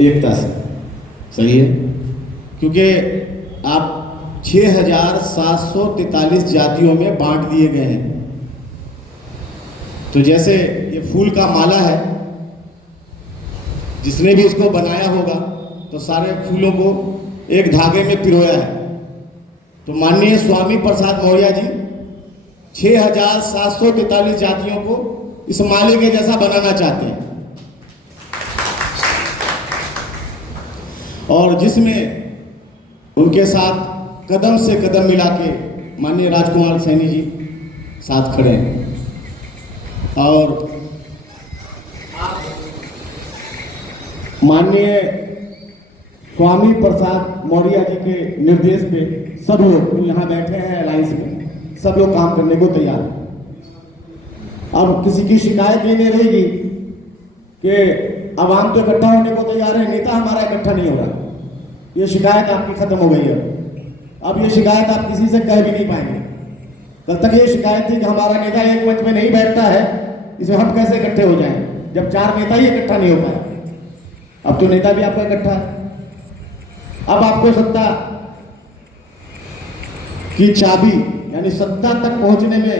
एकता से। सही है, क्योंकि आप 6743 जातियों में बांट दिए गए हैं। तो जैसे ये फूल का माला है, जिसने भी इसको बनाया होगा तो सारे फूलों को एक धागे में पिरोया है। तो माननीय स्वामी प्रसाद मौर्य जी 6743 जातियों को इस माले के जैसा बनाना चाहते हैं, और जिसमें उनके साथ कदम से कदम मिला के माननीय राजकुमार सैनी जी साथ खड़े हैं। और माननीय स्वामी प्रसाद मौर्य जी के निर्देश पे सब लोग यहाँ बैठे हैं अलायंस में, सब लोग काम करने को तैयार हैं। अब किसी की शिकायत ये नहीं रहेगी कि आवाम तो इकट्ठा होने को तैयार है, नेता हमारा इकट्ठा नहीं हो रहा। ये शिकायत आपकी खत्म हो गई है। अब ये शिकायत आप किसी से कह भी नहीं पाएंगे। कल तक ये शिकायत थी कि हमारा नेता एक मंच में नहीं बैठता है, इसमें हम कैसे इकट्ठे हो जाएं, जब 4 नेता ही इकट्ठा नहीं हो पाए। अब तो नेता भी आपका इकट्ठा है। अब आपको सत्ता की चाबी यानी सत्ता तक पहुंचने में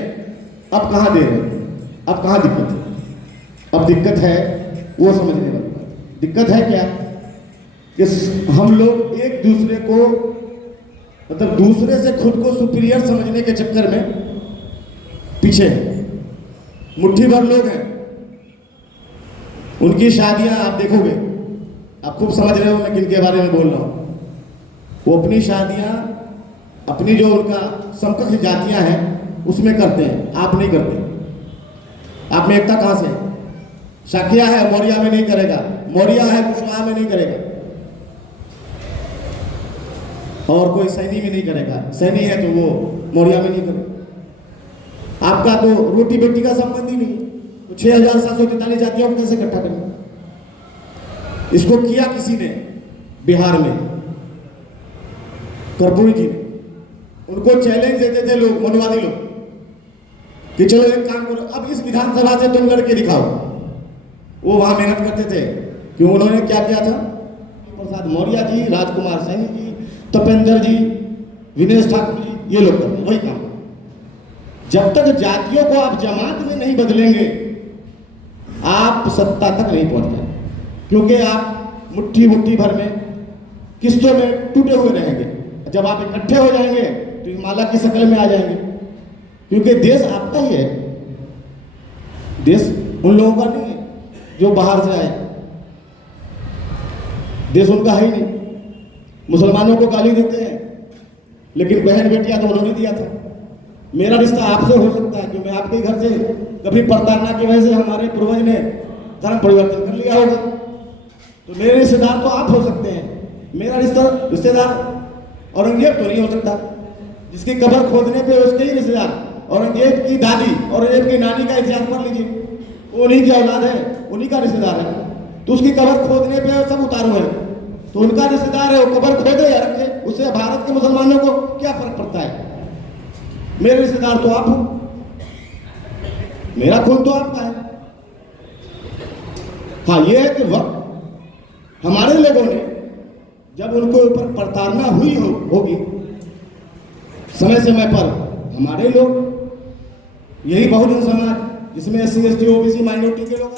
अब कहां दे रहे हैं, अब कहां दिक्कत है? अब दिक्कत है वो समझने वाली बात। दिक्कत है क्या कि हम लोग एक दूसरे को मतलब दूसरे से खुद को सुपीरियर समझने के चक्कर में पीछे हैं। मुट्ठी भर लोग हैं, उनकी शादियां आप देखोगे, आप खूब समझ रहे हो मैं किनके बारे में बोल रहा हूं। वो अपनी शादियां अपनी जो उनका समकक्ष जातियां हैं उसमें करते हैं, आप नहीं करते। आप में एकता कहां से? शाकिया है मौर्य में नहीं करेगा, मौर्य है कुशवाहा में नहीं करेगा, और कोई सैनी में नहीं करेगा। सैनी है तो वो मौर्य में नहीं करेगा। आपका तो रोटी बेटी का संबंध ही नहीं, तो 6743 जातियों को कैसे इकट्ठा करेंगे? इसको किया किसी ने बिहार में, कर्पूरी जी ने। उनको चैलेंज देते थे लोग, मनुवादी लोग, कि चलो एक काम करो, अब इस विधानसभा से तुम लड़के दिखाओ। वो वहां मेहनत करते थे, क्यों? उन्होंने क्या किया था? प्रसाद मौर्य जी, राजकुमार सैनी जी, तपेंद्र जी, विनेश ठाकुर जी, ये लोग करते वही काम। जब तक जातियों को आप जमात में नहीं बदलेंगे, आप सत्ता तक नहीं पहुंच जाएंगे, क्योंकि आप मुट्ठी मुट्ठी भर में किस्तों में टूटे हुए रहेंगे। जब आप इकट्ठे हो जाएंगे तो इस माला की शक्ल में आ जाएंगे, क्योंकि देश आपका ही है, देश उन लोगों का नहीं है जो बाहर से आए, देश उनका है ही नहीं। मुसलमानों को गाली देते हैं, लेकिन बहन बेटियां तो उन्होंने दिया था। मेरा रिश्ता आपसे हो सकता है कि मैं आपके घर से कभी प्रताड़ना की वजह से हमारे पूर्वज ने धर्म परिवर्तन कर लिया होगा, तो मेरे रिश्तेदार तो आप हो सकते हैं। मेरा रिश्तेदार औरंगजेब तो नहीं हो सकता, जिसकी कब्र खोदने पे उसके ही रिश्तेदार। औरंगजेब की दादी, औरंगजेब की नानी का इतिहास पढ़ लीजिए, वो उन्हीं की औलाद है, उन्हीं का रिश्तेदार है। तो उसकी कब्र खोदने पे सब उतारू है, तो उनका रिश्तेदार है, वो कब्र खोदे या रखे, उससे भारत के मुसलमानों को क्या फर्क पड़ता है? मेरे रिश्तेदार तो आप हो, मेरा खून तो आपका है। हाँ, ये है कि वक्त हमारे लोगों ने जब उनको ऊपर प्रताड़ना हुई होगी समय समय पर, हमारे लोग यही बहुजन समाज जिसमें SC ST OBC माइनॉरिटी के लोग